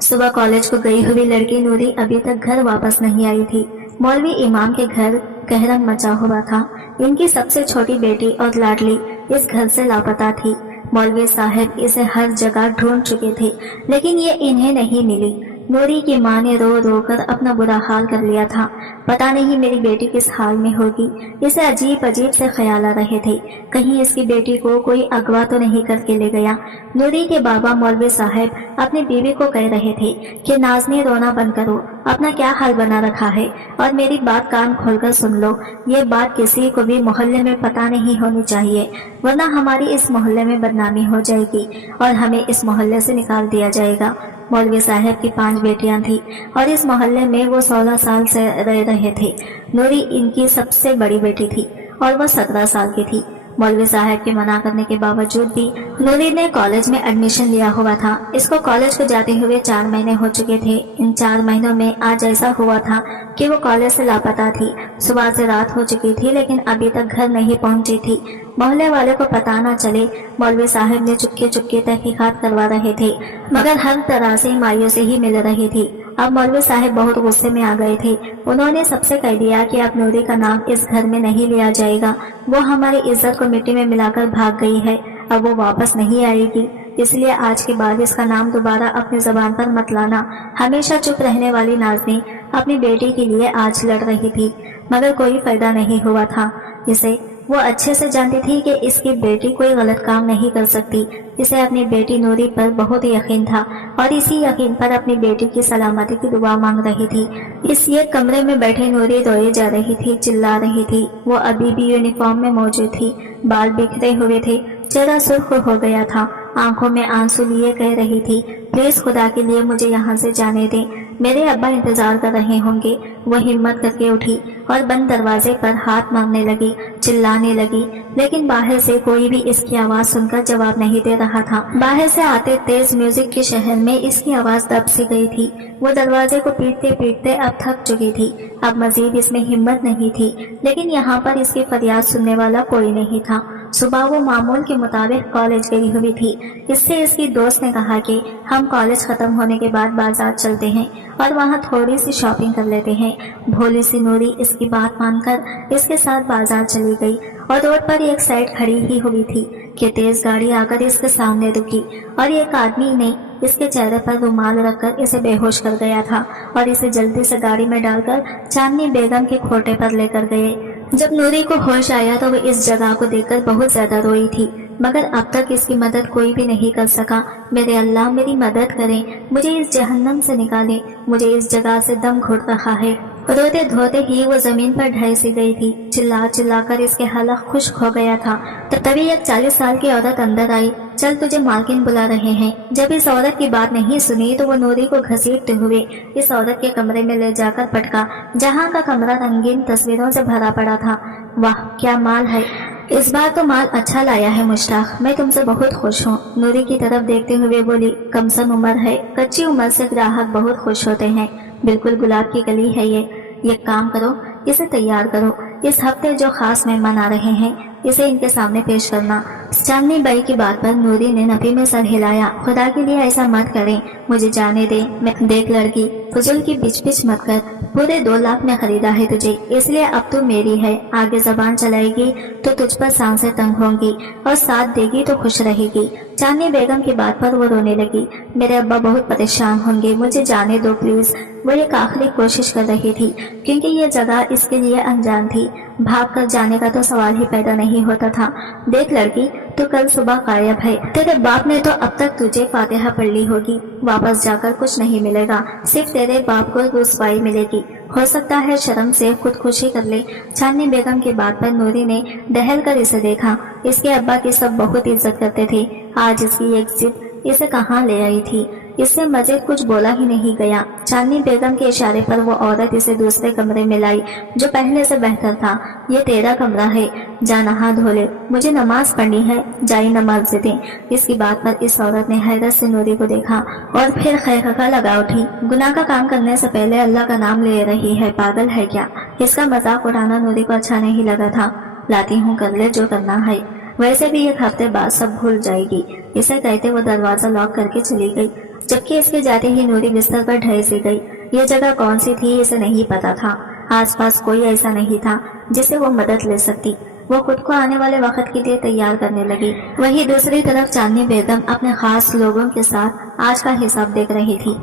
सुबह कॉलेज को गई हुई लड़की नूरी अभी तक घर वापस नहीं आई थी। मौलवी इमाम के घर कहरम मचा हुआ था। इनकी सबसे छोटी बेटी और लाडली इस घर से लापता थी। मौलवी साहब इसे हर जगह ढूंढ चुके थे, लेकिन ये इन्हें नहीं मिली। नूरी की माँ ने रो रो कर अपना बुरा हाल कर लिया था। पता नहीं मेरी बेटी किस हाल में होगी। इसे अजीब अजीब से ख्याल आ रहे थे, कहीं इसकी बेटी को कोई अगवा तो नहीं करके ले गया। नूरी के बाबा मौलवी साहब अपनी बीवी को कह रहे थे कि नाज़नी रोना बंद करो, अपना क्या हाल बना रखा है, और मेरी बात कान खोलकर सुन लो। ये बात किसी को भी मोहल्ले में पता नहीं होनी चाहिए, वरना हमारी इस मोहल्ले में बदनामी हो जाएगी और हमें इस मोहल्ले से निकाल दिया जाएगा। मौलवी साहब की 5 बेटियां थी और इस मोहल्ले में वो 16 साल से रह रहे थे। नूरी इनकी सबसे बड़ी बेटी थी और वह 17 साल की थी। मौलवी साहब के मना करने के बावजूद भी नूरी ने कॉलेज में एडमिशन लिया हुआ था। इसको कॉलेज को जाते हुए 4 महीने हो चुके थे। इन 4 महीनों में आज ऐसा हुआ था कि वो कॉलेज से लापता थी। सुबह से रात हो चुकी थी, लेकिन अभी तक घर नहीं पहुंची थी। मोहल्ले वाले को पता न चले, मौलवी साहब ने चुपके चुपके तहकीकात करवा रहे थे, मगर हर तरह से मायूसी ही मिल रही थी। अब मौलवी साहब बहुत गुस्से में आ गए थे। उन्होंने सबसे कह दिया कि अब नूरी का नाम इस घर में नहीं लिया जाएगा। वो हमारी इज्जत को मिट्टी में मिलाकर भाग गई है, अब वो वापस नहीं आएगी। इसलिए आज के बाद इसका नाम दोबारा अपनी जबान पर मत लाना। हमेशा चुप रहने वाली नाज़नी अपनी बेटी के लिए आज लड़ रही थी, मगर कोई फायदा नहीं हुआ था। इसे वो अच्छे से जानती थी कि इसकी बेटी कोई गलत काम नहीं कर सकती। इसे अपनी बेटी नूरी पर बहुत यकीन था और इसी यकीन पर अपनी बेटी की सलामती की दुआ मांग रही थी। इस एक कमरे में बैठे नूरी रोए जा रही थी, चिल्ला रही थी। वो अभी भी यूनिफॉर्म में मौजूद थी, बाल बिखरे हुए थे, चेहरा सुर्ख हो गया था, आंखों में आंसू लिए कह रही थी, प्लीज खुदा के लिए मुझे यहाँ से जाने दें, मेरे अब्बा इंतजार कर रहे होंगे। वो हिम्मत करके उठी और बंद दरवाजे पर हाथ मारने लगी, चिल्लाने लगी, लेकिन बाहर से कोई भी इसकी आवाज सुनकर जवाब नहीं दे रहा था। बाहर से आते तेज म्यूजिक के शहर में इसकी आवाज दब सी गई थी। वो दरवाजे को पीटते पीटते अब थक चुकी थी, अब मजीद इसमें हिम्मत नहीं थी, लेकिन यहाँ पर इसकी फरियाद सुनने वाला कोई नहीं था। सुबह वो मामूल के मुताबिक कॉलेज गई हुई थी। इससे इसकी दोस्त ने कहा कि हम कॉलेज खत्म होने के बाद बाजार चलते हैं और वहाँ थोड़ी सी शॉपिंग कर लेते हैं। भोली सी नूरी इसकी बात मानकर इसके साथ बाजार चली गई और रोड पर एक साइड खड़ी ही हुई थी कि तेज गाड़ी आकर इसके सामने रुकी और एक आदमी ने इसके चेहरे पर रुमाल रखकर इसे बेहोश कर गया था और इसे जल्दी से गाड़ी में डालकर चांदनी बेगम के खोटे पर लेकर गए। जब नूरी को होश आया तो वो इस जगह को देखकर बहुत ज्यादा रोई थी, मगर अब तक इसकी मदद कोई भी नहीं कर सका। मेरे अल्लाह मेरी मदद करें, मुझे इस जहन्नम से निकालें, मुझे इस जगह से दम घुट रहा है। रोते धोते ही वो जमीन पर ढह सी गई थी। चिल्ला चिल्ला कर इसके हलक खुश्क हो गया था। तो तभी एक 40 साल की औरत अंदर आई। चल तुझे मालकिन बुला रहे हैं। जब इस औरत की बात नहीं सुनी तो वो नूरी को घसीटते हुए इस औरत के कमरे में ले जाकर पटका, जहाँ का कमरा रंगीन तस्वीरों से भरा पड़ा था। वाह क्या माल है, इस बार तो माल अच्छा लाया है मुश्ताक, मैं तुमसे बहुत खुश हूँ। नूरी की तरफ देखते हुए बोली, कमसम उम्र है, कच्ची उम्र से ग्राहक बहुत खुश होते हैं, बिल्कुल गुलाब की कली है ये काम करो, इसे तैयार करो, इस हफ्ते जो खास मेहमान आ रहे हैं इसे इनके सामने पेश करना। चांदनी बाई की बात पर नूरी ने नफी में सर हिलाया। खुदा के लिए ऐसा मत करें, मुझे जाने दे। मैं देख लड़की, फजूल की पिच पिच मत कर, पूरे 2 लाख में खरीदा है तुझे, इसलिए अब तू मेरी है। आगे जबान चलाएगी तो तुझ पर सांसें तंग होंगी और साथ देगी तो खुश रहेगी। चांदनी बेगम की बात पर वो रोने लगी। मेरे अब्बा बहुत परेशान होंगे, मुझे जाने दो प्लीज। वो एक आखिरी कोशिश कर रही थी क्योंकि ये जगह इसके लिए अनजान थी। भाग कर जाने का तो सवाल ही पैदा नहीं होता था। देख लड़की, तो कल सुबह गायब है। तेरे बाप ने तो अब तक तुझे फातिहा पढ़ ली होगी, वापस जाकर कुछ नहीं मिलेगा, सिर्फ तेरे बाप को रुसवाई मिलेगी। हो सकता है शर्म से खुदकुशी कर ले। चांदनी बेगम की बात पर नूरी ने दहल कर इसे देखा। इसके अब्बा की सब बहुत इज्जत करते थे, आज इसकी एक जिद इसे कहाँ ले आई थी। इससे मजीद कुछ बोला ही नहीं गया। चांदनी बेगम के इशारे पर वो औरत इसे दूसरे कमरे में लाई जो पहले से बेहतर था। ये तेरा कमरा है, जा नहा धो ले, मुझे नमाज पढ़नी है, जाई नमाज दे। इसकी बात पर इस औरत ने हैरत से नूरी को देखा और फिर खैखका लगा उठी। गुनाह का काम करने से पहले अल्लाह का नाम ले रही है, पागल है क्या। इसका मजाक उड़ाना नूरी को अच्छा नहीं लगा था। लाती हूँ, कर ले जो करना है, वैसे भी एक हफ्ते बाद सब भूल जाएगी। इसे कहते वो दरवाजा लॉक करके चली गई जबकि इसके जाते ही नूरी बिस्तर पर ढह सी गई। ये जगह कौन सी थी इसे नहीं पता था। आसपास कोई ऐसा नहीं था जिससे वो मदद ले सकती। वो खुद को आने वाले वक्त के लिए तैयार करने लगी। वहीं दूसरी तरफ चांदनी बेगम अपने खास लोगों के साथ आज का हिसाब देख रही थी।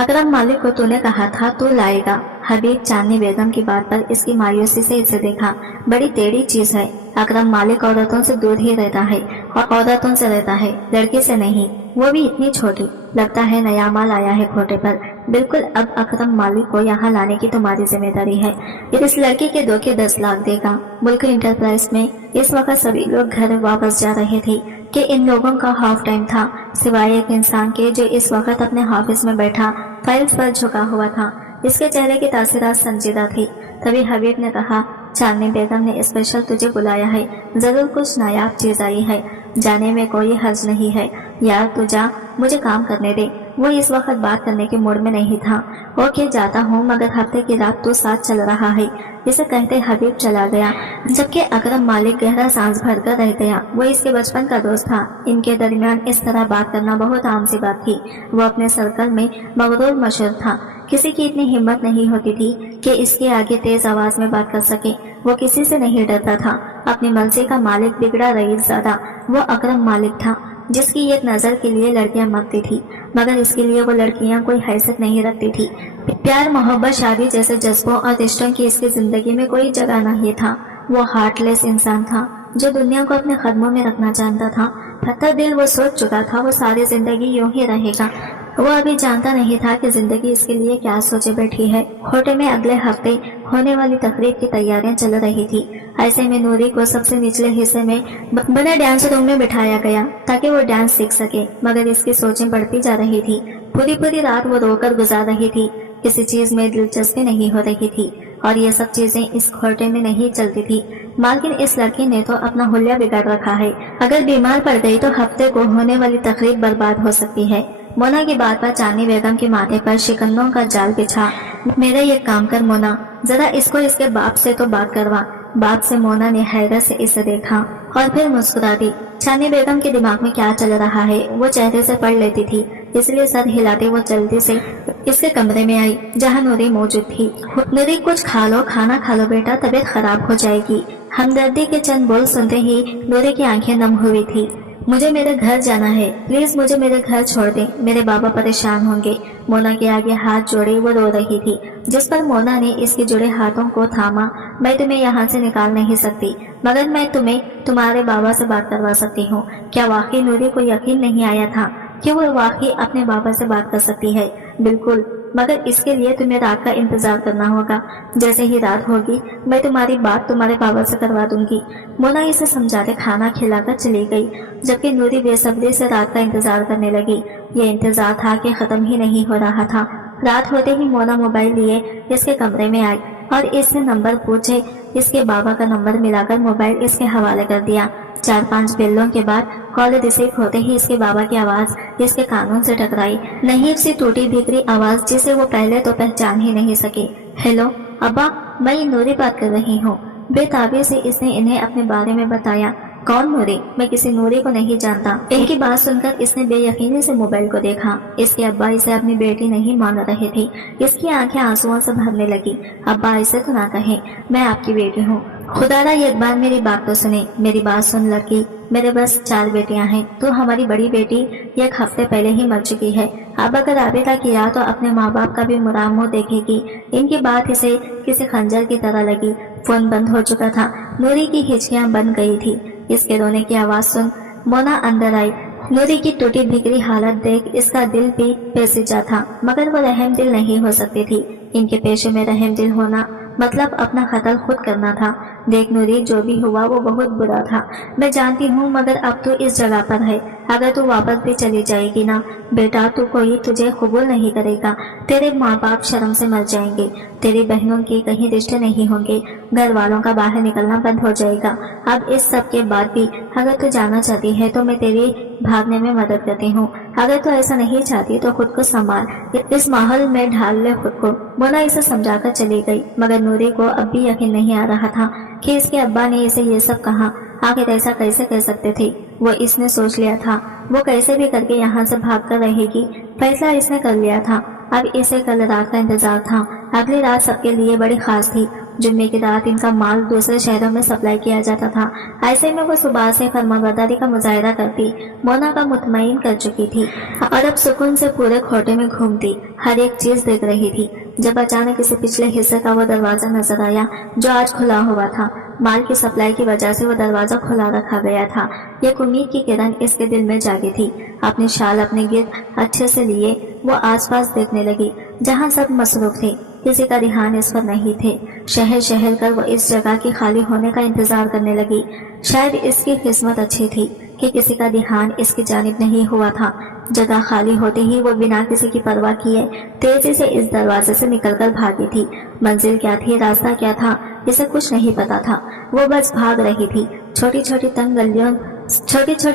अकरम मालिक को तूने कहा था तू लाएगा। हबीब चांदनी बेगम की बात पर इसकी मायूसी से इसे देखा। बड़ी टेढ़ी चीज है। अकरम मालिक औरतों से दूर ही रहता है और औरतों से रहता है, लड़की से नहीं, वो भी इतनी छोटी। लगता है नया माल आया है खोटे पर। बिल्कुल, अब अकरम मालिक को यहाँ लाने की तुम्हारी जिम्मेदारी है। इस लड़की के 2 के 10 लाख देगा। मुल्क इंटरप्राइज में इस वक्त सभी लोग घर वापस जा रहे थे कि इन लोगों का हाफ टाइम था, सिवाय एक इंसान के जो इस वक्त अपने ऑफिस में बैठा फाइल्स पर झुका हुआ था। इसके चेहरे की तासीरात संजीदा थी। तभी हबीब ने कहा, चांदनी बेगम ने स्पेशल तुझे बुलाया है, जरूर कुछ नायाब चीज आई है। जाने में कोई हर्ज नहीं है। यार तू जा, मुझे काम करने दे। वो इस वक्त बात करने के मूड में नहीं था। ओके जाता हूँ, मगर हफ्ते की रात तो साथ चल रहा है। इसे कहते हबीब चला गया, जबकि अकरम मालिक गहरा सांस भरकर रह गया। वो इसके बचपन का दोस्त था। इनके दरमियान इस तरह बात करना बहुत आम सी बात थी। वो अपने सर्कल में मगरूर मशहूर था। किसी की इतनी हिम्मत नहीं होती थी कि इसके आगे तेज आवाज में बात कर सके। वो किसी से नहीं डरता था। अपनी मर्जी का मालिक बिगड़ा रईस ज़्यादा वो अकरम मालिक था, जिसकी एक नजर के लिए लड़कियां मरती थी, मगर इसके लिए वो लड़कियां कोई हैसियत नहीं रखती थी। प्यार, मोहब्बत, शादी जैसे जज्बों और रिश्तों की इसकी जिंदगी में कोई जगह नहीं था। वो हार्टलेस इंसान था जो दुनिया को अपने कदमों में रखना चाहता था। पत्थर दिल वो सोच चुका था वो सारी जिंदगी यूं ही रहेगा। वो अभी जानता नहीं था कि जिंदगी इसके लिए क्या सोचे बैठी है। होटल में अगले हफ्ते होने वाली तकरीब की तैयारियां चल रही थी। ऐसे में नूरी को सबसे निचले हिस्से में बने डांस रूम में बिठाया गया ताकि वो डांस सीख सके, मगर इसकी सोचें बढ़ती जा रही थी। पूरी रात वो रोकर गुजार रही थी। किसी चीज में दिलचस्पी नहीं हो रही थी और ये सब चीजें इस खोटे में नहीं चलती थी। मालकिन इस लड़की ने तो अपना हुलिया बिगाड़ रखा है। अगर बीमार पड़ गई तो हफ्ते को होने वाली तकरीब बर्बाद हो सकती है। मोना की बात पर चांदनी बेगम के माथे पर शिकंदों का जाल बिछा। मेरा ये काम कर मोना, जरा इसको इसके बाप से तो बात करवा। बाप से मोना ने हैरत से इसे देखा और फिर मुस्कुरा दी। चांदनी बेगम के दिमाग में क्या चल रहा है वो चेहरे से पढ़ लेती थी, इसलिए सर हिलाते वो जल्दी से इसके कमरे में आई जहाँ नूरी मौजूद थी। नूरी, कुछ खा लो, खाना खा लो बेटा, तबीयत खराब हो जाएगी। हमदर्दी के चंद बोल सुनते ही नूरी की आंखें नम हुई थी। मुझे मेरे घर जाना है, प्लीज मुझे मेरे घर छोड़ दें, मेरे बाबा परेशान होंगे। मोना के आगे हाथ जोड़े वो रो रही थी, जिस पर मोना ने इसके जुड़े हाथों को थामा। मैं तुम्हें यहाँ से निकाल नहीं सकती, मगर मैं तुम्हें तुम्हारे बाबा से बात करवा सकती हूँ। क्या वाकई नूरी को यकीन नहीं आया था कि वो वाकई अपने बाबा से बात कर सकती है? बिल्कुल, मगर इसके लिए तुम्हें रात का इंतजार करना होगा। जैसे ही रात होगी मैं तुम्हारी बात तुम्हारे बाबा से करवा दूंगी। मोना इसे समझाते खाना खिलाकर चली गई, जबकि नूरी बेसब्री से रात का इंतजार करने लगी। ये इंतजार था कि खत्म ही नहीं हो रहा था। रात होते ही मोना मोबाइल लिए इसके कमरे में आई और इससे नंबर पूछे। इसके बाबा का नंबर मिलाकर मोबाइल इसके हवाले कर दिया। 4-5 बिल्लों के बाद कॉल रिसीव होते ही इसके बाबा की आवाज इसके कानों से टकराई। नहीब सी टूटी भीतरी आवाज जिसे वो पहले तो पहचान ही नहीं सके। हेलो अब्बा, मैं नूरी बात कर रही हूँ। बेताबी से इसने इन्हें अपने बारे में बताया। कौन नूरी? मैं किसी नूरी को नहीं जानता। इनकी बात सुनकर इसने बेयकीनी से मोबाइल को देखा। इसके अब्बा इसे अपनी बेटी नहीं मान रहे थे। इसकी आंखें आंसुओं से भरने लगी। अब्बा ऐसे तो ना कहें, मैं आपकी बेटी हूँ। खुदारा एक बार मेरी बात तो सुने। मेरी बात सुन लड़की, मेरे बस 4 बेटियां हैं। तो हमारी बड़ी बेटी 1 हफ्ते पहले ही मर चुकी है। अब अगर राबिता किया तो अपने माँ बाप का भी मुराद मुंह देखेगी। इनकी बात इसे किसी खंजर की तरह लगी। फोन बंद हो चुका था। नूरी की हिचकियां बन गई थी। इसके रोने की आवाज सुन मोना अंदर आई। नूरी की टूटी बिगड़ी हालत देख इसका दिल भी पेचीदा था, मगर वो रहम दिल नहीं हो सकती थी। इनके पेशे में रहम दिल होना मतलब अपना कत्ल खुद करना था। देख नूरी, जो भी हुआ वो बहुत बुरा था, मैं जानती हूँ, मगर अब तू इस जगह पर है। अगर तू वापस भी चली जाएगी ना बेटा, तो कोई तुझे कबूल नहीं करेगा। तेरे माँ बाप शर्म से मर जाएंगे। तेरी बहनों के कहीं रिश्ते नहीं होंगे। घर वालों का बाहर निकलना बंद हो जाएगा। अब इस सब के बाद भी अगर तू जाना चाहती है तो मैं तेरी भागने में मदद करती हूँ। अगर तू ऐसा नहीं चाहती तो खुद को संभाल, इस माहौल में ढाल ले खुद को। मोना इसे समझाकर चली गई, मगर नूरी को अब भी यकीन नहीं आ रहा था कि इसके अब्बा ने इसे ये सब कहा। आखिर ऐसा कैसे कह सकते थे। वो इसने सोच लिया था, वो कैसे भी करके यहाँ से भाग कर रहेगी। फैसला इसने कर लिया था। अब इसे कल रात का इंतजार था। अगली रात सबके लिए बड़ी खास थी। जुम्मे की रात इनका माल दूसरे शहरों में सप्लाई किया जाता था। ऐसे में वो सुबह से फरमाबरदारी का मुजाहिरा करती, मोना का मुतमईन कर चुकी थी और अब सुकून से पूरे खोटे में घूमती, हर एक चीज देख रही थी। जब अचानक किसी पिछले हिस्से का वो दरवाजा नजर आया जो आज खुला हुआ था। माल की सप्लाई की वजह से वो दरवाजा खुला रखा गया था। एक उम्मीद की किरण इसके दिल में जागी थी। अपनी शाल अपने गिर्द अच्छे से लिए वो आसपास देखने लगी, जहाँ सब मसरूफ थे। किसी का ध्यान इस पर नहीं थे। शहर शहर कर वो इस जगह के खाली होने का इंतजार करने लगी। शायद इसकी किस्मत अच्छी थी कि किसी का ध्यान इसकी जानिब नहीं हुआ था। जगह खाली होते ही वो बिना किसी की परवाह किए तेजी से इस दरवाजे से निकलकर भागी थी। मंजिल क्या थी, रास्ता क्या था, इसे कुछ नहीं पता था। वो बस भाग रही थी। छोटी छोटी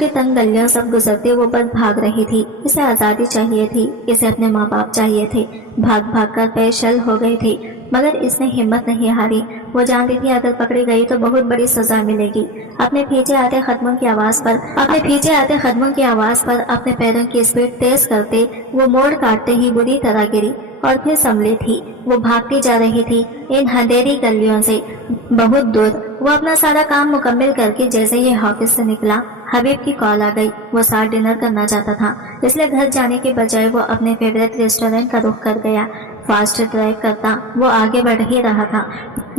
तंग गलियों सब गुजरते वो बस भाग रही थी। इसे आज़ादी चाहिए थी, इसे अपने माँ बाप चाहिए थे। भाग भाग कर पैर शल हो गए थे, मगर इसने हिम्मत नहीं हारी। वो जानती थी अगर पकड़ी गई तो बहुत बड़ी सजा मिलेगी। अपने पीछे आते कदमों की आवाज पर अपने पैरों की स्पीड तेज करते वो मोड़ काटते ही बुरी तरह गिरी और फिर संभली थी। वो भागती जा रही थी इन अंधेरी गलियों से बहुत दूर। वो अपना सारा काम मुकम्मल करके जैसे ही ऑफिस से निकला, हबीब की कॉल आ गई। वो साथ डिनर करना चाहता था, इसलिए घर जाने के बजाय वो अपने फेवरेट रेस्टोरेंट का रुख कर गया। फास्ट ड्राइव करता वो आगे बढ़ ही रहा था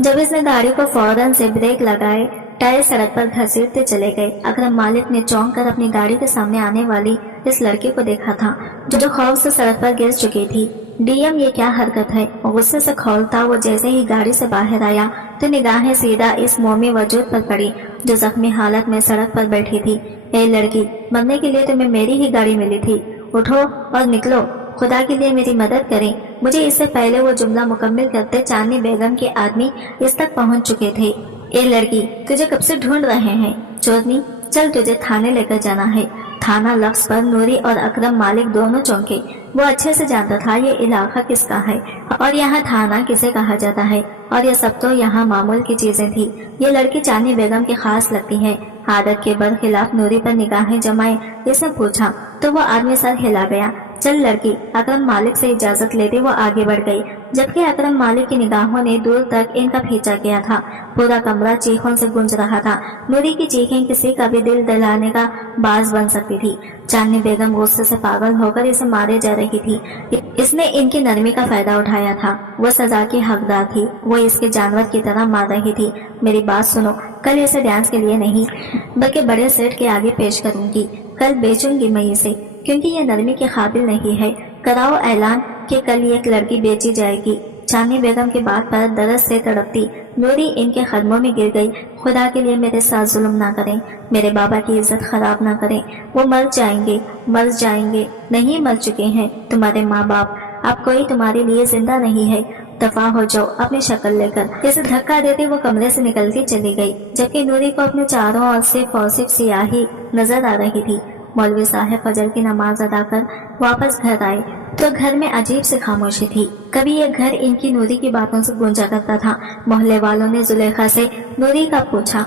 जब इसने गाड़ी को फौरन से ब्रेक लगाए टायर सड़क पर घसीटते चले गए। अकरम मालिक ने चौंक कर अपनी गाड़ी के सामने आने वाली इस लड़के को देखा था जो खौफ से सड़क पर गिर चुकी थी। डीएम ये क्या हरकत है, गुस्से से खौलता वो जैसे ही गाड़ी से बाहर आया तो निगाहें सीधा इस मोमी वजूद पर पड़ी जो जख्मी हालत में सड़क पर बैठी थी। ए लड़की, मरने के लिए तुम्हें मेरी ही गाड़ी मिली थी, उठो और निकलो, खुदा के लिए मेरी मदद करें। मुझे इससे पहले वो जुमला मुकम्मल करते चांदनी बेगम के आदमी इस तक पहुंच चुके थे। ए लड़की, तुझे कब से ढूंढ रहे हैं। चोरनी, चल तुझे थाने लेकर जाना है। थाना लफ्ज पर नूरी और अकरम मालिक दोनों चौंके। वो अच्छे से जानता था ये इलाका किसका है और यहाँ थाना किसे कहा जाता है, और ये सब तो यहाँ मामूल की चीजें थी। ये लड़की चांदनी बेगम की खास लगती है। आदत के बरखिलाफ नूरी पर निगाहें जमाए इसने पूछा तो वो आदमी सर हिला गया। चल लड़की, अकरम मालिक से इजाजत लेते वो आगे बढ़ गई, जबकि अकरम मालिक की निगाहों ने दूर तक इनका खींचा किया था। पूरा कमरा चीखों से गूंज रहा था। नूरी की चीखें किसी का भी दिल दहलाने का बाज बन सकती थी। चांदनी बेगम गुस्से से पागल होकर इसे मारे जा रही थी। इसने इनकी नरमी का फायदा उठाया था। वो सजा की हकदार थी। वो इसके जानवर की तरह मार रही थी। मेरी बात सुनो, कल इसे डांस के लिए नहीं बल्कि बड़े सेट के आगे पेश करूंगी। कल बेचूंगी मैं इसे, क्योंकि ये नरमी के काबिल नहीं है। कराओ ऐलान कि कल एक लड़की बेची जाएगी। चांदनी बेगम की बात पर दर्द से तड़पती नूरी इनके कदमों में गिर गई। खुदा के लिए मेरे साथ जुल्म ना करें, मेरे बाबा की इज्जत खराब ना करें। वो मर जाएंगे, नहीं मर चुके हैं तुम्हारे माँ बाप। अब कोई तुम्हारे लिए जिंदा नहीं है। दफा हो जाओ अपनी शक्ल लेकर। इसे धक्का देते वो कमरे से निकलती चली गई, जबकि नूरी को अपने चारों ओर से फौसिफ सियाही नजर आ रही थी। मौलवी साहब फजर की नमाज अदा कर वापस घर आए तो घर में अजीब सी खामोशी थी। कभी ये घर इनकी नूरी की बातों से गूंजा करता था। मोहल्ले वालों ने जुलेखा से नूरी का पूछा,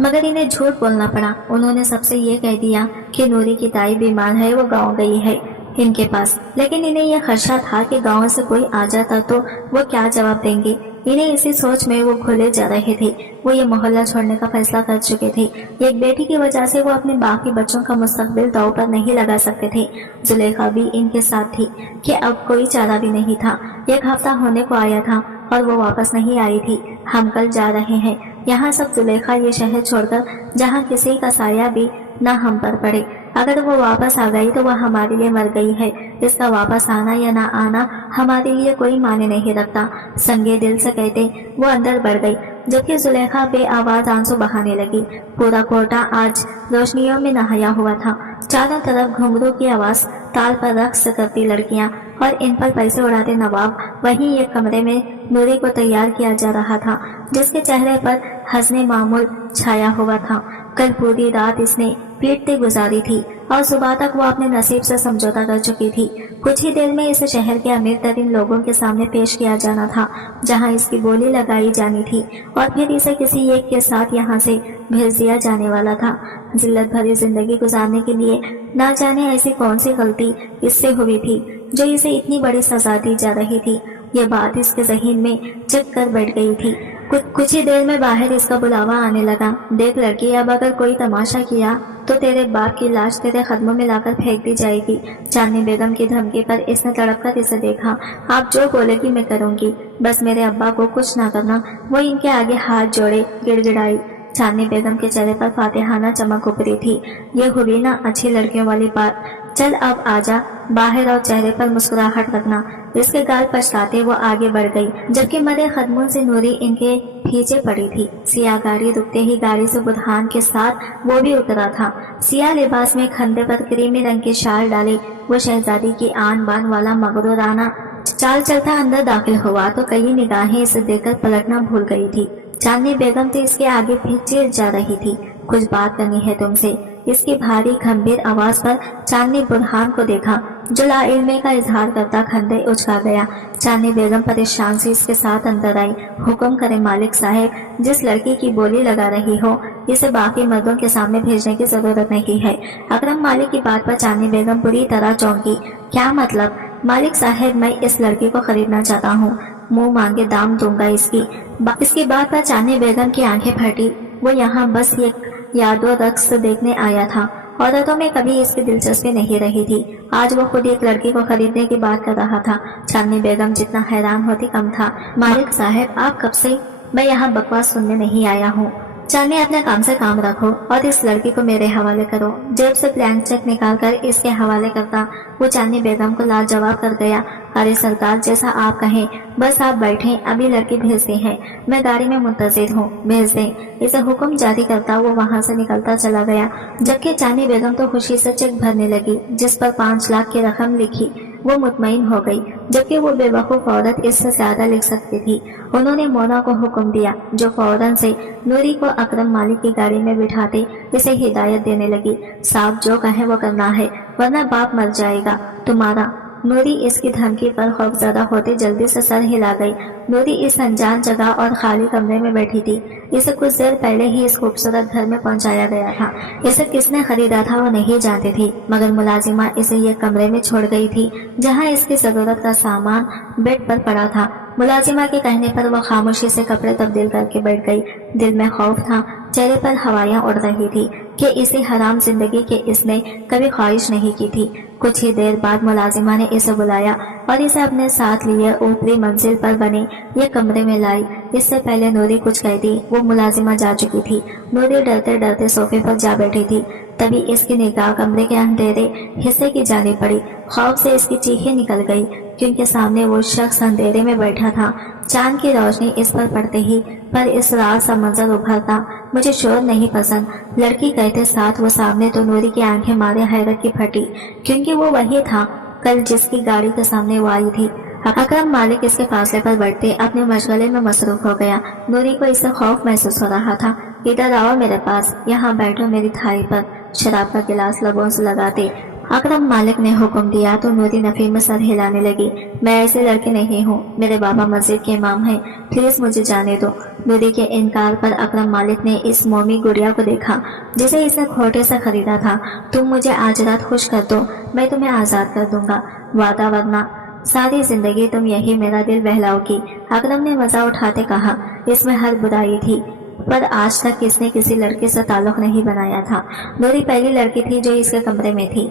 मगर इन्हें झूठ बोलना पड़ा। उन्होंने सबसे ये कह दिया कि नूरी की ताई बीमार है, वो गाँव गई है इनके पास। लेकिन इन्हें यह खदशा था कि गाँव से कोई आ जाता तो वो क्या जवाब देंगे। इन्हें इसी सोच में वो खुले जा रहे थे। वो ये मोहल्ला छोड़ने का फैसला कर चुके थे। एक बेटी की वजह से वो अपने बाकी बच्चों का मुस्तकबिल दांव पर नहीं लगा सकते थे। जुलेखा भी इनके साथ थी कि अब कोई चारा भी नहीं था। एक हफ्ता होने को आया था और वो वापस नहीं आई थी। हम कल जा रहे हैं यहाँ सब। जुलेखा ये शहर छोड़कर जहाँ किसी का साया भी न हम पर पड़े। अगर वो वापस आ गई तो वो हमारे लिए मर गई है। इसका वापस आना या ना आना हमारे लिए कोई माने नहीं रखता। संगे दिल से कहते वो अंदर बढ़ गई, जबकि जुलेखा बे आवाज आंसू बहाने लगी। पूरा कोटा आज रोशनियों में नहाया हुआ था। चारों तरफ घुंघरू की आवाज, ताल पर रक्स करती लड़कियां और इन पर पैसे उड़ाते नवाब। वहीं एक कमरे में नूरी को तैयार किया जा रहा था, जिसके चेहरे पर हंसने मामूल छाया हुआ था। कल पूरी रात इसने पीटते गुजारी थी और सुबह तक वो अपने नसीब से समझौता कर चुकी थी। कुछ ही देर में इसे शहर के अमीर तरीन लोगों के सामने पेश किया जाना था, जहाँ इसकी बोली लगाई जानी थी और फिर इसे किसी एक के साथ यहाँ से भेज दिया जाने वाला था। जिल्लत भरी जिंदगी गुजारने के लिए ना जाने ऐसी कौन सी गलती इससे हुई थी जो इसे इतनी बड़ी सजा दी जा रही थी। ये बात इसके ज़हन में जग कर बैठ गई थी। कुछ ही देर में बाहर इसका बुलावा आने लगा। देख लड़की, अब अगर कोई तमाशा किया तो तेरे बाप की लाश तेरे कदमों में लाकर फेंक दी जाएगी। चांदनी बेगम की धमकी पर इसने तड़प कर इसे देखा। आप जो बोलेगी मैं करूंगी, बस मेरे अब्बा को कुछ ना करना। वो इनके आगे हाथ जोड़े गिड़गिड़ाई। चांदनी बेगम के चेहरे पर फातिहाना चमक उभरी थी। ये हुई ना अच्छी लड़कियों वाली बात। चल अब आजा बाहर और चेहरे पर मुस्कुराहट रखना। इसके गाल पछताते वो आगे बढ़ गई, जबकि मरे कदमों से नूरी इनके पीछे पड़ी थी। सिया गाड़ी रुकते ही गाड़ी से बुधान के साथ वो भी उतरा था। सिया लिबास में खंधे पर क्रीमी रंग की शाल डाली वो शहजादी की आन बान वाला मगरूराना चाल चलता अंदर दाखिल हुआ तो कई निगाहें इसे देखकर पलटना भूल गई थी। चांदनी बेगम तो इसके आगे फिर जा रही थी। कुछ बात करनी है तुमसे। इसकी भारी गंभीर आवाज पर चांदनी बुरहान को देखा, जो लाइल्मे का इजहार करता खंडे उचका गया। चांदनी बेगम परेशान से इसके साथ अंदर आई। हुक्म करे मालिक साहब, जिस लड़की की बोली लगा रही हो इसे बाकी मर्दों के सामने भेजने की जरूरत नहीं है। अकरम मालिक की बात पर चांदनी बेगम बुरी तरह चौंकी। क्या मतलब? मालिक साहब, मैं इस लड़की को खरीदना चाहता हूँ, मुंह मांगे दाम दूंगा इसकी बात पर चांदनी बेगम की आंखें फटी। वो यहाँ बस ये यादो रक्स देखने आया था। औरतों में कभी इसकी दिलचस्पी नहीं रही थी। आज वो खुद एक लड़की को खरीदने की बात कर रहा था। चांदनी बेगम जितना हैरान होती कम था। मालिक साहब, आप कब से? मैं यहाँ बकवास सुनने नहीं आया हूँ। चांदनी, अपने काम से काम रखो और इस लड़की को मेरे हवाले करो। जेब से ब्लैंक चेक निकाल कर इसके हवाले करता वो चांदनी बेगम को लाजवाब कर गया। अरे सरकार, जैसा आप कहें, बस आप बैठें, अभी लड़की भेजते हैं। मैं गाड़ी में मुंतजिर हूँ, भेज दें। इसे हुक्म जारी करता वो वहाँ से निकलता चला गया, जबकि चांदनी बेगम तो खुशी से चेक भरने लगी जिस पर 5 लाख की रकम लिखी। वो मुतमईन हो गई, जबकि वो बेवकूफ औरत इससे ज्यादा लिख सकती थी। उन्होंने मोना को हुक्म दिया, जो फौरन से नूरी को अकरम मालिक की गाड़ी में बिठाते इसे हिदायत देने लगी। साहब, जो कहे वो करना है, वरना बाप मर जाएगा तुम्हारा। नूरी इसकी धमकी पर खौफजदा होते जल्दी से सर हिला गई। नूरी इस अनजान जगह और खाली कमरे में बैठी थी। इसे कुछ देर पहले ही इस खूबसूरत घर में पहुंचाया गया था। इसे किसने खरीदा था वो नहीं जानती थी, मगर मुलाजिमा इसे ये कमरे में छोड़ गई थी जहां इसकी जरूरत का सामान बेड पर पड़ा था। मुलाजिमा के कहने पर वो खामोशी से कपड़े तब्दील करके बैठ गई। दिल में खौफ था, चेहरे पर हवाइयां उड़ रही थी कि इसे हराम जिंदगी के इसने कभी ख्वाहिश नहीं की थी। कुछ ही देर बाद मुलाजिमा ने इसे बुलाया और इसे अपने साथ लिए ऊपरी मंजिल पर बने ये कमरे में लाई। इससे पहले नूरी कुछ कहती वो मुलाजिमा जा चुकी थी। नूरी डरते डरते सोफे पर जा बैठी थी। तभी इसकी निगाह कमरे के अंधेरे हिस्से की जानी पड़ी। खौफ से इसकी चीखें निकल गई, क्योंकि सामने वो शख्स अंधेरे में बैठा था। चांद की रोशनी इस पर पड़ते ही पर इस रात सा मंजर उभरता। मुझे शोर नहीं पसंद, लड़की कहते साथ वो सामने तो नूरी की आंखें मारे हैरत की फटी, क्योंकि वो वही था कल जिसकी गाड़ी के सामने वो आई थी। अकरम मालिक इसके फासले पर बैठते अपने मशगले में मसरूफ हो गया। नूरी को इससे खौफ महसूस हो रहा था। इधर आओ मेरे पास, यहाँ बैठो मेरी थाई पर। शराब का गिलास लबों से लगाते अकरम मालिक ने हुक्म दिया तो नूरी नफी में सर हिलाने लगी। मैं ऐसे लड़की नहीं हूँ, मेरे बाबा मस्जिद के इमाम हैं, प्लीज मुझे जाने दो। नूरी के इनकार पर अकरम मालिक ने इस मोमी गुड़िया को देखा जिसे इसने खोटे से खरीदा था। तुम मुझे आज रात खुश कर दो, मैं तुम्हें आजाद कर दूंगा, वादा, वरना सारी जिंदगी तुम यही मेरा दिल बहलाओगी। अकरम ने मजा उठाते कहा। इसमें हर बुराई थी, पर आज तक इसने किसी लड़के से ताल्लुक नहीं बनाया था। नूरी पहली लड़की थी जो इसके कमरे में थी।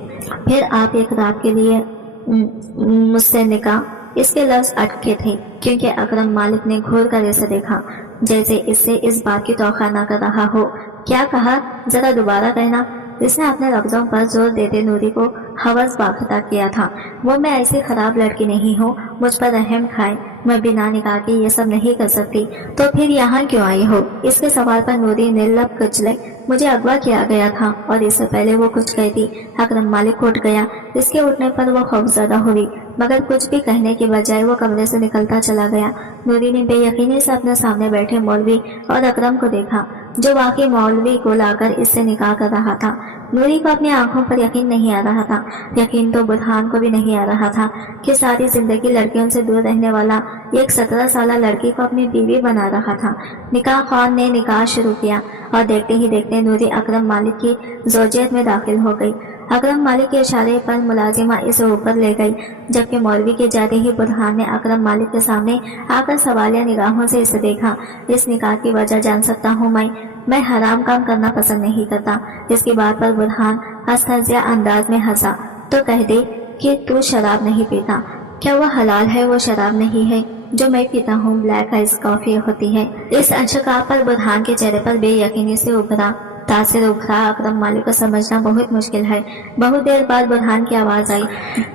फिर आप एक रात के लिए मुझसे निकाह। इसके लफ्ज अटके थे, क्योंकि अकरम मालिक ने घूर कर इसे देखा, जैसे इससे इस बात की तौखा न कर रहा हो। क्या कहा, जरा दोबारा कहना। इसने अपने लफ्जों पर जोर देते नूरी को हवस बाखता किया था। वो मैं ऐसी खराब लड़की नहीं हूँ, मुझ पर रहम खाए, मैं बिना निकाह के ये सब नहीं कर सकती। तो फिर यहाँ क्यों आई हो? इसके सवाल पर नूरी निर्लब कुचले। मुझे अगवा किया गया था। और इससे पहले वो कुछ कहती अकरम मालिक उठ गया। इसके उठने पर वो खौफजदा हुई, मगर कुछ भी कहने के बजाय वो कमरे से निकलता चला गया। नूरी ने बेयकीनी से अपने सामने बैठे मौलवी और अकरम को देखा। जो वाकई मौलवी को लाकर इससे निकाह कर रहा था। नूरी को अपनी आंखों पर यकीन नहीं आ रहा था। यकीन तो बुरहान को भी नहीं आ रहा था कि सारी जिंदगी लड़कियों से दूर रहने वाला एक 17 साल लड़की को अपनी बीवी बना रहा था। निकाह खान ने निकाह शुरू किया और देखते ही देखते नूरी अकरम मालिक की ज़ौजियत में दाखिल हो गई। अकरम मालिक के इशारे पर मुलाजिमा इसे ऊपर ले गई, जबकि मौलवी के जाते ही बुरहान ने अकरम मालिक के सामने आकर सवालिया निगाहों से इसे देखा। इस निकाह की वजह जान सकता हूँ मैं हराम काम करना पसंद नहीं करता। इसकी बात पर बुरहान अस्तहज़िया अंदाज में हंसा। तो कह दे कि तू शराब नहीं पीता। क्या वो हलाल है? वो शराब नहीं है जो मैं पीता हूँ, ब्लैक आइस कॉफी होती है। इस अंशका पर बुरहान के चेहरे पर बेयकीनी से उभरा तासिर उभरा। अकरम मालिक को समझना बहुत मुश्किल है। बहुत देर बाद बुरहान की आवाज आई,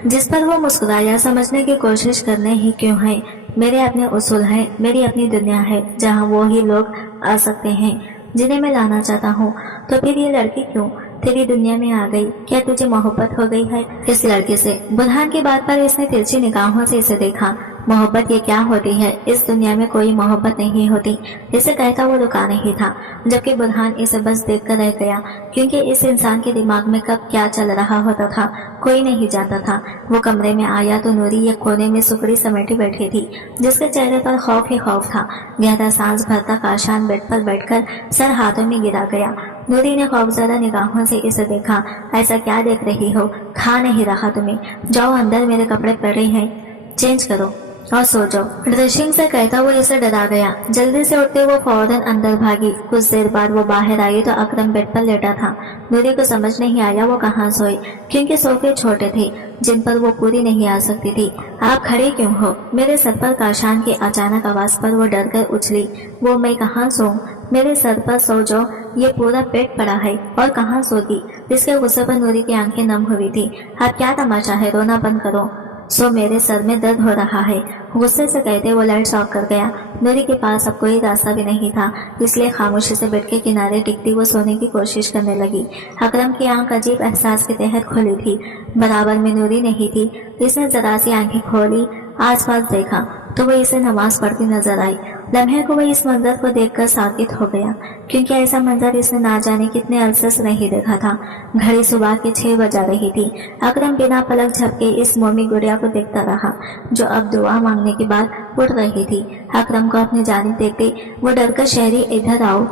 जिस पर वो मुस्कुराया। समझने की कोशिश करने ही क्यों है? मेरे अपने उसूल हैं, मेरी अपनी दुनिया है जहाँ वो ही लोग आ सकते हैं जिन्हें मैं लाना चाहता हूँ। तो फिर ये लड़की क्यों तेरी दुनिया में आ गई? क्या तुझे मोहब्बत हो गई है इस लड़के से? बुरहान की बात पर इसने तिरछी निगाहों से इसे देखा। मोहब्बत ये क्या होती है? इस दुनिया में कोई मोहब्बत नहीं होती। इसे कहता वो रुका नहीं था, जबकि बुरहान इसे बस देखकर रह गया, क्योंकि इस इंसान के दिमाग में कब क्या चल रहा होता था कोई नहीं जानता था। वो कमरे में आया तो नूरी एक कोने में सुकड़ी समेटी बैठी थी, जिसके चेहरे पर खौफ ही खौफ था। गहरा सांस भरता काशान बेड पर बैठकर सर हाथों में गिरा गया। नूरी ने खौफजदा निगाहों से इसे देखा। ऐसा क्या देख रही हो? खा नहीं रहा तुम्हें? जाओ अंदर, मेरे कपड़े पड़े हैं, चेंज करो और सो जाओ। ड्रेसिंग से कहता वो इसे डरा गया। जल्दी से उठते वो फौरन अंदर भागी। कुछ देर बाद वो बाहर आई तो अकरम बेड पर लेटा था। नूरी को समझ नहीं आया वो कहाँ सोई, क्योंकि सोफे छोटे थे जिन पर वो पूरी नहीं आ सकती थी। आप खड़े क्यों हो? मेरे सर पर काशान की अचानक आवाज पर वो डर कर उछली। वो मैं कहाँ सोऊं? मेरे सर पर सो जाओ, ये पूरा पेट पड़ा है और कहाँ सोगी? इसके गुस्से पर नूरी की आंखें नम हुई थी। आप क्या तमाशा है? रोना बंद करो, सो मेरे सर में दर्द हो रहा है। गुस्से से कहते वो लाइट्स ऑफ कर गया। नूरी के पास अब कोई रास्ता भी नहीं था, इसलिए खामोशी से बेड के किनारे टिकती वो सोने की कोशिश करने लगी। अकरम की आंख अजीब एहसास के तहत खुली थी। बराबर में नूरी नहीं थी। इसने जरा सी आंखें खोली, आसपास देखा तो वो इसे नमाज पढ़ती नजर आई। लम्हे को वह इस मंजर को देखकर साकित हो गया, क्योंकि ऐसा मंजर इसने ना जाने कितने अरसे से नहीं देखा था। घड़ी सुबह के 6 बजा रही थी। अकरम बिना पलक झपके इस मोमी गुड़िया को देखता रहा, जो अब दुआ मांगने के बाद उठ रही थी। अकरम को अपनी जानिब देखते वो डरकर शहरी इधर आओ।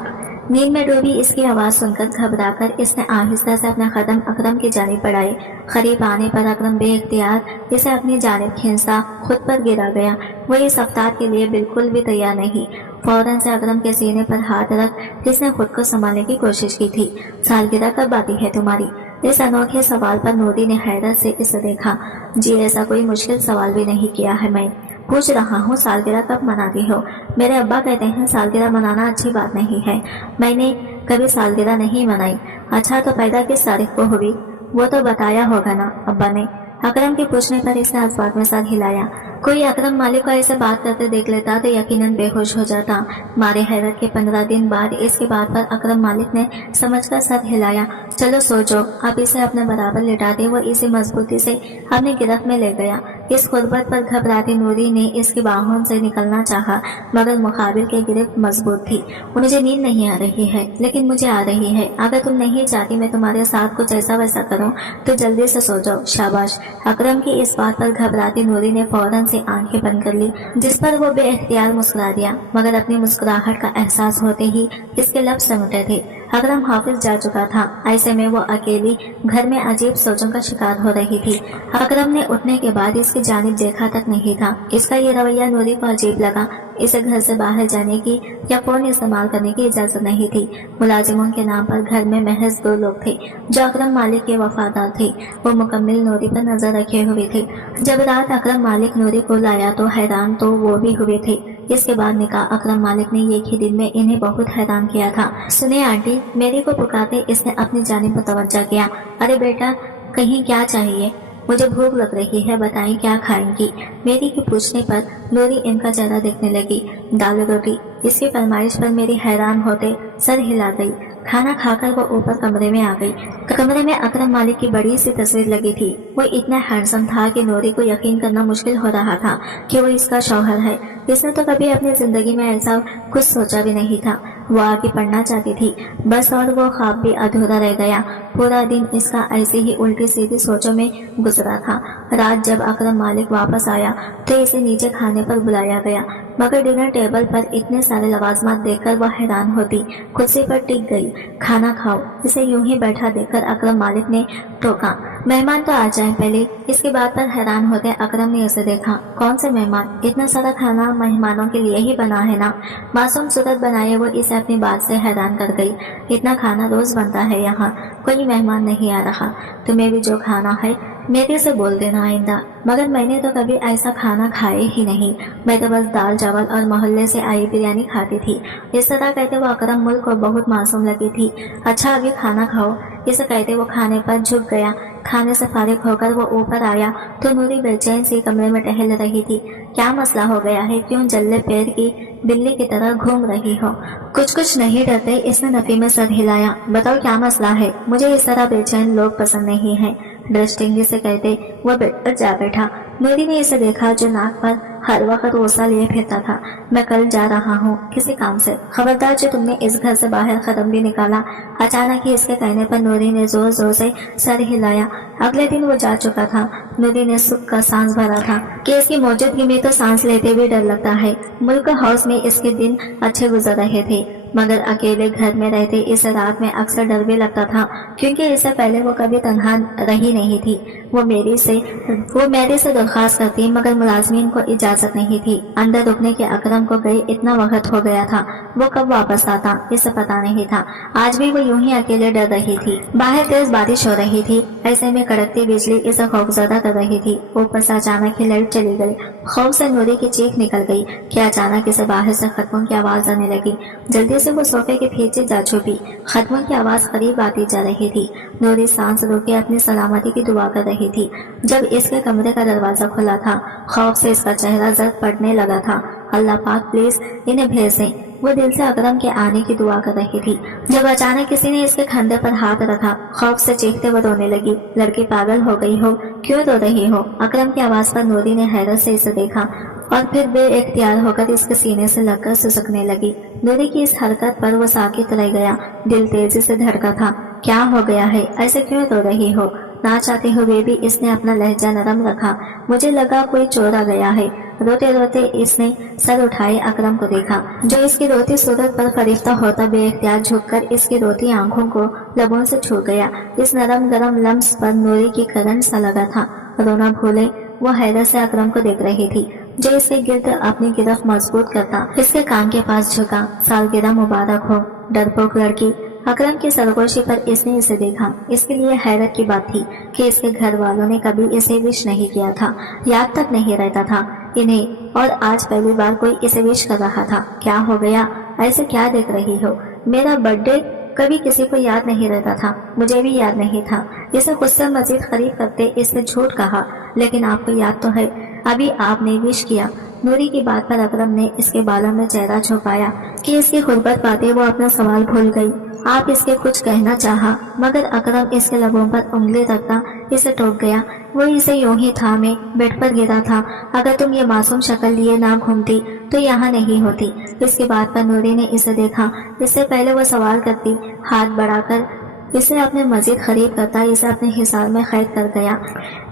नींद में डूबी इसकी आवाज सुनकर घबराकर इसने आहिस्ता से अपना कदम अकरम की जानिब बढ़ाए। करीब आने पर अकरम बेइख्तियार इसे अपनी जानिब खींचता खुद पर गिरा गया। वो इस रफ्तार के लिए बिल्कुल भी तैयार नहीं। फौरन से अकरम के सीने पर हाथ रख इसने खुद को संभालने की कोशिश की थी। सालगिरह कब आती है तुम्हारी? इस अनोखे सवाल पर नूरी ने हैरत से इसे देखा। जी ऐसा कोई मुश्किल सवाल भी नहीं किया है, मैं पूछ रहा हूँ सालगिरह कब मनाती हो? मेरे अब्बा कहते हैं सालगिरह मनाना अच्छी बात नहीं है। मैंने कभी सालगिरह नहीं मनाई। अच्छा तो पैदा किस तारीख को हुई? वो तो बताया होगा ना अब्बा ने। अकरम के पूछने पर इसने इस बात में सर हिलाया। कोई अकरम मालिक को ऐसे बात करते देख लेता तो यकीनन बेहोश हो जाता। मारे हैरत के 15 दिन बाद इसके बात पर अकरम मालिक ने समझकर सर हिलाया। चलो सो जाओ। अब इसे अपने बराबर लिटाते वो इसे मजबूती से अपनी गिरफ्त में ले गया। इस गुर्बत पर घबराती नूरी ने इसकी बाहों से निकलना चाहा, मगर मुकाबिल की गिरफ्त मजबूत थी। मुझे नींद नहीं आ रही है, लेकिन मुझे आ रही है। अगर तुम नहीं चाहती मैं तुम्हारे साथ कुछ ऐसा वैसा करूं तो जल्दी से सो जाओ। शाबाश। अकरम की इस बात पर घबराती नूरी ने फौरन से आंखें बंद कर ली, जिस पर वो बेइख्तियार मुस्कुरा दिया, मगर अपनी मुस्कुराहट का एहसास होते ही इसके लब समुटे थे। अकरम हाफिज जा चुका था। ऐसे में वो अकेली घर में अजीब सोचों का शिकार हो रही थी। अकरम ने उठने के बाद इसकी जानिब देखा तक नहीं था। इसका ये रवैया नूरी को अजीब लगा। इसे घर से बाहर जाने की या फोन इस्तेमाल करने की इजाजत नहीं थी। मुलाजिमों के नाम पर घर में महज 2 लोग थे जो अकरम मालिक के वफादार थे। वो मुकम्मिल नूरी पर नजर रखे हुए थे। जब रात अकरम मालिक नूरी को लाया तो हैरान तो वो भी हुए थे। इसके बाद निकाह अकरम मालिक ने एक ही दिन में इन्हें बहुत हैरान किया था। सुने आंटी, मेरी को पुकारते इसने अपनी जानिब मुतवज्जा किया। अरे बेटा, कहीं क्या चाहिए? मुझे भूख लग रही है, बताएं क्या खाएंगी? मेरी के पूछने पर नूरी इनका चेहरा देखने लगी। दाल रोटी। इसकी फरमाइश पर मेरी हैरान होते सर हिला गई। खाना खाकर वो ऊपर कमरे में आ गई। कमरे में अकरम मालिक की बड़ी सी तस्वीर लगी थी। वो इतना हैंडसम था कि नूरी को यकीन करना मुश्किल हो रहा था कि वो इसका शौहर है। इसने तो कभी अपनी जिंदगी में ऐसा कुछ सोचा भी नहीं था। वो आगे पढ़ना चाहती थी बस, और वो ख्वाब भी अधूरा रह गया। पूरा दिन इसका ऐसे ही उल्टी सीधी सोचों में गुजरा था। रात जब अकरम मालिक वापस आया तो इसे नीचे खाने पर बुलाया गया, मगर डिनर टेबल पर इतने सारे लवाजमात देखकर वह हैरान होती कुर्सी पर टिक गई। खाना खाओ। इसे यूं ही बैठा देखकर अकरम मालिक ने टोका, मेहमान तो आ जाएं पहले। इसकी बात पर हैरान होते अकरम ने उसे देखा, कौन से मेहमान? इतना सारा खाना मेहमानों के लिए ही बना है ना? मासूम सूरत बनाए वो इसे अपनी बात से हैरान कर गई। इतना खाना रोज बनता है यहाँ, कोई मेहमान नहीं आ रहा। तुम्हें भी जो खाना है मेरे से बोल देना आइंदा। मगर मैंने तो कभी ऐसा खाना खाए ही नहीं, मैं तो बस दाल चावल और मोहल्ले से आई बिरयानी खाती थी। इस तरह कहते वो अकरम मुल्क को बहुत मासूम लगी थी। अच्छा अभी खाना खाओ, इसे कहते वो खाने पर झुक गया। खाने से फारिग होकर वो ऊपर आया तो नूरी बेचैन सी कमरे में टहल रही थी। क्या मसला हो गया है? क्यों जल्ले पैर की बिल्ली की तरह घूम रही हो? कुछ नहीं डरते, इसने नफी में सर हिलाया। बताओ क्या मसला है? मुझे इस तरह बेचैन लोग पसंद नहीं हैं, दृष्टिंगी से कहते वो बेड पर जा बैठा। नूरी ने इसे देखा जो नाक पर हर वक्त ओसा लिए फिरता था। मैं कल जा रहा हूँ किसी काम से, खबरदार जो तुमने इस घर से बाहर कदम भी निकाला। अचानक ही इसके कहने पर नूरी ने जोर जोर से सर हिलाया। अगले दिन वो जा चुका था। नूरी ने सुख का सांस भरा था कि इसकी मौजूदगी में तो सांस लेते हुए डर लगता है। मुल्क हाउस में इसके दिन अच्छे गुजर रहे थे, मगर अकेले घर में रहते इसे रात में अक्सर डर भी लगता था, क्योंकि इससे पहले वो कभी तन्हा रही नहीं थी। वो मेरे से दरख्वास्त करती, मगर मुलाजमीन को इजाजत नहीं थी। अंदर रुकने के अकरम को गए इतना वक्त हो गया था, वो कब वापस आता इसे पता नहीं था। आज भी वो यूं ही अकेले डर रही थी। बाहर तेज बारिश हो रही थी, ऐसे में कड़कती बिजली इसे खौफजदा कर रही थी। ऊपर से अचानक ही लाइट चली गई। खौफ से नूरी की चीख निकल गई कि अचानक इसे बाहर से खत्मों की आवाज आने लगी। जल्दी से वो सोफे के पीछे जा छुपी। खत्मों की आवाज करीब आती जा रही थी। नूरी सांस रोके अपनी सलामती की दुआ कर रही थी जब इसके कमरे का दरवाजा खुला था। खौफ से इसका चेहरा जर्द पड़ने लगा था। अल्लाह पाक प्लीज इन्हें भेज दें, वो दिल से अकरम के आने की दुआ कर रही थी जब अचानक किसी ने इसके कंधे पर हाथ रखा। खौफ से चीखते वो रोने लगी। लड़की पागल हो गई हो? क्यों रो रही हो? अकरम की आवाज पर नूरी ने हैरत से इसे देखा और फिर बेइख्तियार होकर इसके सीने से लगकर सिसकने लगी। नूरी की इस हरकत पर वो साकित रह गया। दिल तेजी से धड़का था। क्या हो गया है? ऐसे क्यों रो रही हो? ना चाहते हुए भी इसने अपना लहजा नरम रखा। मुझे लगा कोई चोर आ गया है। रोते रोते इसने सर उठाए अकरम को देखा, जो इसकी रोती सूरत पर फरिश्ता होता बेइख्तियार झुककर इसकी रोती आंखों को लबों से छू गया। इस नरम गरम लम्स पर नूरी की करंट सा लगा था। रोना भूले वो हैरत से अकरम को देख रही थी, जो इसके गिर्द अपनी गिरफ्त मजबूत करता इसके कान के पास झुका। सालगिरह मुबारक हो डरपोक लड़की। अकरम की सरगोशी पर इसने इसे देखा। इसके लिए हैरत की बात थी कि इसके घर वालों ने कभी इसे विश नहीं किया था, याद तक नहीं रहता था इन्हें, और आज पहली बार कोई इसे विश कर रहा था। क्या हो गया? ऐसे क्या देख रही हो? मेरा बर्थडे कभी किसी को याद नहीं रहता था, मुझे भी याद नहीं था। इसे गुस्से मजीद खरीद करते इसने झूठ कहा, लेकिन आपको याद तो है, अभी आपने विश किया। नूरी की बात पर अकरम ने इसके बालों में चेहरा छुपाया कि इसकी खुरबत पाते वो अपना सवाल भूल गई। आप इसके कुछ कहना चाहा, मगर अकरम इसके लबों पर उंगली रखता इसे टोक गया। वो इसे यूं ही थामे बेड पर गिरा था। अगर तुम ये मासूम शक्ल लिए ना घूमती तो यहाँ नहीं होती। इसकी बात पर नूरी ने इसे देखा। इससे पहले वो सवाल करती, हाथ बढ़ाकर इसे अपने मजीद करीब करता इसे अपने हिसाब में कैद कर गया।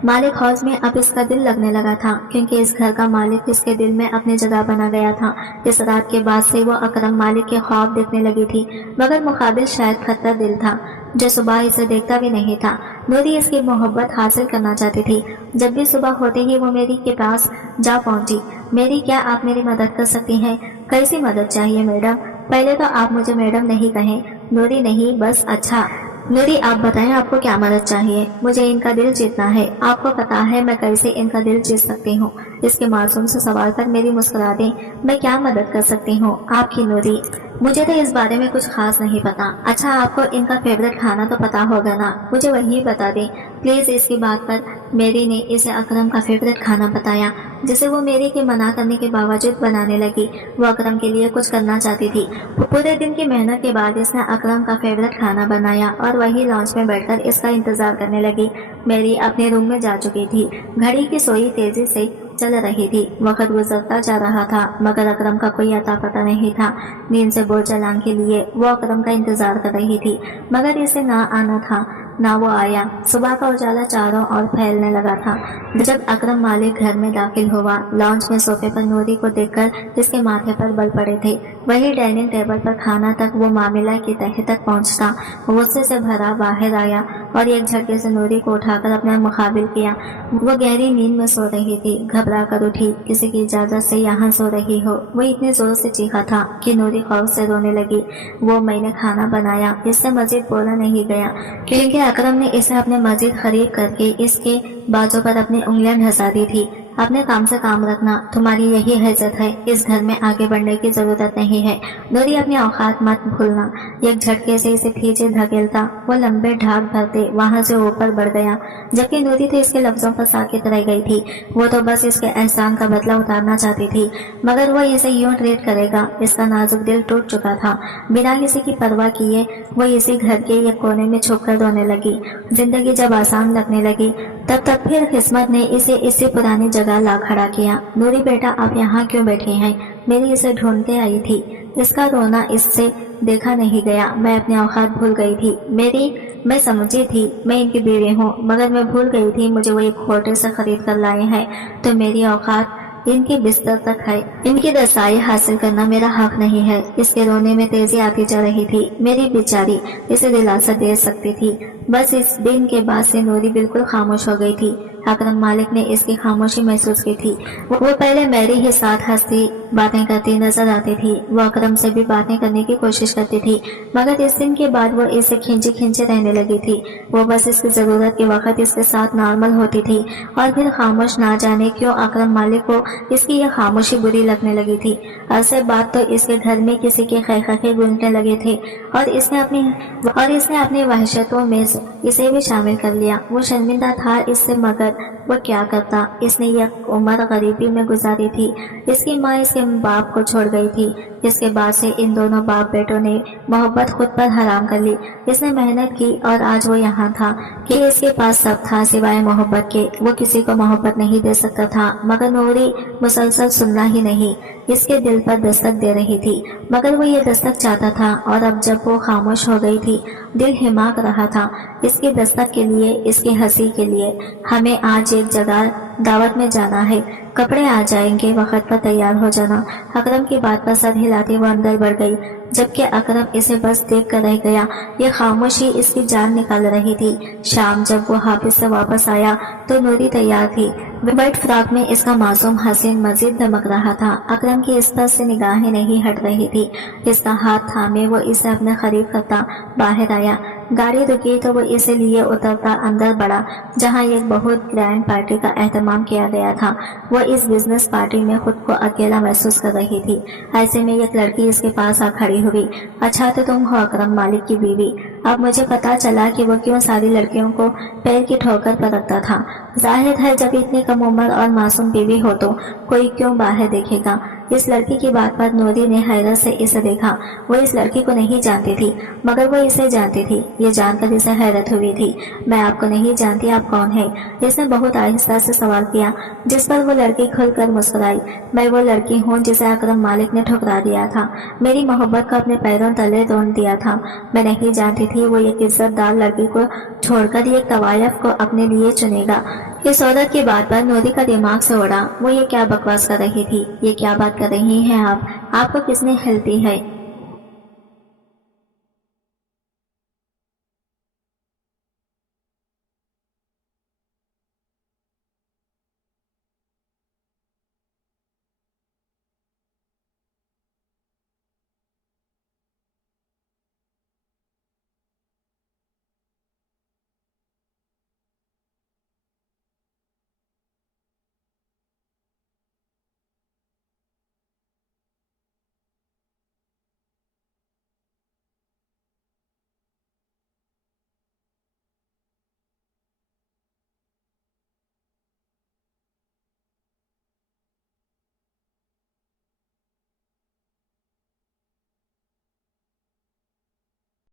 मालिक हाउस में अब इसका दिल लगने लगा था, क्योंकि इस घर का मालिक इसके दिल में अपनी जगह बना गया था। इस रात के बाद से वो अकरम मालिक के ख्वाब देखने लगी थी, मगर मुकाबिल शायद खतर दिल था, जो सुबह इसे देखता भी नहीं था। नूरी इसकी मोहब्बत हासिल करना चाहती थी। जब भी सुबह होते ही वो मेरी के पास जा पहुंची। मेरी, क्या आप मेरी मदद कर सकती हैं? कैसी मदद चाहिए मैडम? पहले तो आप मुझे मैडम नहीं कहें। नूरी नहीं, बस अच्छा। नूरी आप बताएं आपको क्या मदद चाहिए? मुझे इनका दिल जीतना है। आपको पता है मैं कैसे इनका दिल जीत सकती हूँ? इसके मासूम से सवाल पर मेरी मुस्कुराहटें, मैं क्या मदद कर सकती हूँ आपकी? नूरी मुझे तो इस बारे में कुछ खास नहीं पता। अच्छा आपको इनका फेवरेट खाना तो पता होगा ना, मुझे वही बता दें प्लीज। इसकी बात पर मेरी ने इसे अकरम का फेवरेट खाना बताया, जिसे वो मेरी के मना करने के बावजूद बनाने लगी। वो अकरम के लिए कुछ करना चाहती थी। पूरे दिन की मेहनत के बाद इसने अकरम का फेवरेट खाना बनाया और वही लॉन्च में बैठकर इसका इंतजार करने लगी। मेरी अपने रूम में जा चुकी थी। घड़ी की सुई तेजी से चल रही थी। वक्त गुजरता जा रहा था मगर अकरम का कोई अता पता नहीं था। नींद से बोझल आंखें लिए वो अकरम का इंतजार कर रही थी मगर इसे ना आना था ना वो आया। सुबह का उजाला चारों ओर फैलने लगा था। जब अकरम मालिक घर में दाखिल हुआ, लॉन्च में सोफे पर नूरी को देखकर इसके माथे पर बल पड़े थे। वही डाइनिंग टेबल पर खाना तक वो मामला की तह तक पहुंचता। गुस्से से भरा बाहर आया और एक झटके से नूरी को उठाकर अपने मुकाबिल किया। वो गहरी नींद में सो रही थी। घबरा कर उठी, किसी की इजाजत से यहाँ सो रही हो। वो इतने जोर से चीखा था कि नूरी खौफ से रोने लगी। वो मैंने खाना बनाया, इससे मजीद बोला नहीं गया क्योंकि अकरम ने इसे अपने मस्जिद खरीद करके इसके बाजू पर अपनी उंगलियां ढसा दी थी। अपने काम से काम रखना, तुम्हारी यही हैसियत है, इस घर में आगे बढ़ने की जरूरत नहीं है। नूरी अपनी औकात मत भूलना। एक झटके से इसे पीछे धकेलता वो लंबे ढाक भरते वहां से ऊपर बढ़ गया। जबकि नूरी तो इसके लफ्जों पर साकित रह गई थी। वो तो बस इसके एहसान का बदला उतारना चाहती थी मगर वो इसे यूं ट्रीट करेगा, इसका नाजुक दिल टूट चुका था। बिना किसी की परवाह किए वो इसी घर के एक कोने में छुप कर रोने लगी। जिंदगी जब आसान लगने लगी तब फिर किस्मत ने इसे इसी पुरानी जगह ला खड़ा किया। नूरी बेटा, आप यहाँ क्यों बैठे हैं? मेरी इसे ढूंढते आई थी। इसका रोना इससे देखा नहीं गया। मैं अपने औकात भूल गई थी। मैं समझी थी मैं इनकी बीवी हूँ मगर मैं भूल गई थी मुझे वो एक होटल से खरीद कर लाए हैं तो मेरी औकात इनके बिस्तर तक है। इनकी रसाई हासिल करना मेरा हक नहीं है। इसके रोने में तेजी आती जा रही थी। मेरी बेचारी इसे दिलासा दे सकती थी। बस इस दिन के बाद से नूरी बिल्कुल खामोश हो गई थी। अकरम मालिक ने इसकी खामोशी महसूस की थी। वो पहले मेरे ही साथ हंसती बातें करती नजर आती थी। वो अकरम से भी बातें करने की कोशिश करती थी मगर इस दिन के बाद वो इसे खींचे खींचे रहने लगी थी। वो बस इसकी जरूरत के वक्त इसके साथ नॉर्मल होती थी और फिर खामोश। ना जाने क्यों अकरम मालिक को इसकी यह खामोशी बुरी लगने लगी थी। अरसे बाद तो इसके घर में किसी के खैखखे गूंजने लगे थे और इसने अपनी वहशतों में इसे भी शामिल कर लिया। वो शर्मिंदा था इससे मगर वो क्या करता। इसने यह उम्र गरीबी में गुजारी थी। इसकी माँ इसके बाप को छोड़ गई थी। इसके बाद से इन दोनों बाप बेटों ने मोहब्बत खुद पर हराम कर ली। इसने मेहनत की और आज वो यहाँ था कि इसके पास सब था सिवाय मोहब्बत के। वो किसी को मोहब्बत नहीं दे सकता था मगर नूरी मुसलसल सुनना ही नहीं, इसके दिल पर दस्तक दे रही थी मगर वो ये दस्तक चाहता था। और अब जब वो खामोश हो गई थी दिल हिमाक रहा था इसकी दस्तक के लिए, इसकी हंसी के लिए। हमें आज एक जगह दावत में जाना है, कपड़े आ जाएंगे, वक्त पर तैयार हो जाना। अकरम की बात पर सर हिलाते वो अंदर बढ़ गई जबकि अकरम इसे बस देख कर रह गया। ये खामोशी इसकी जान निकाल रही थी। शाम जब वो हाफिज से वापस आया तो नूरी तैयार थी। व्हाइट फ्रॉक में इसका मासूम हसीन मजीद धमक रहा था। अकरम की इस पर से निगाहें नहीं हट रही थी। इसका हाथ थामे वो इसे अपने करीब करता बाहर आया। गाड़ी रुकी तो वो इसे लिए उतरता अंदर बढ़ा जहाँ एक बहुत ग्रैंड पार्टी का एहतमाम किया गया था। वो इस बिजनेस पार्टी में खुद को अकेला महसूस कर रही थी। ऐसे में एक लड़की इसके पास आ खड़ी हुई। अच्छा तो तुम हो अकरम मालिक की बीवी। अब मुझे पता चला कि वो क्यों सारी लड़कियों को पैर की ठोकर पर रखता था। जाहिर है जब इतनी कम उम्र और मासूम बीवी हो तो कोई क्यों बाहर देखेगा। इस लड़की की बात पर नूरी ने हैरत से इसे देखा। वो इस लड़की को नहीं जानती थी मगर वो इसे जानती थी। ये जानकर इसे हैरत हुई थी। मैं आपको नहीं जानती, आप कौन है? इसने बहुत आहिस्ता से सवाल किया जिस पर वो लड़की खुलकर मुस्कुराई। मैं वो लड़की हूँ जिसे अकरम मालिक ने ठुकरा दिया था, मेरी मोहब्बत को अपने पैरों तले रोन दिया था। मैं नहीं जानती थी वो एक इज्जतदार लड़की को छोड़कर एक तवायफ को अपने लिए चुनेगा। इस औरत की बात पर नूरी का दिमाग से उड़ा। वो ये क्या बकवास कर रही थी? ये क्या बात कर रही हैं आप? आपको किसने हिलती है?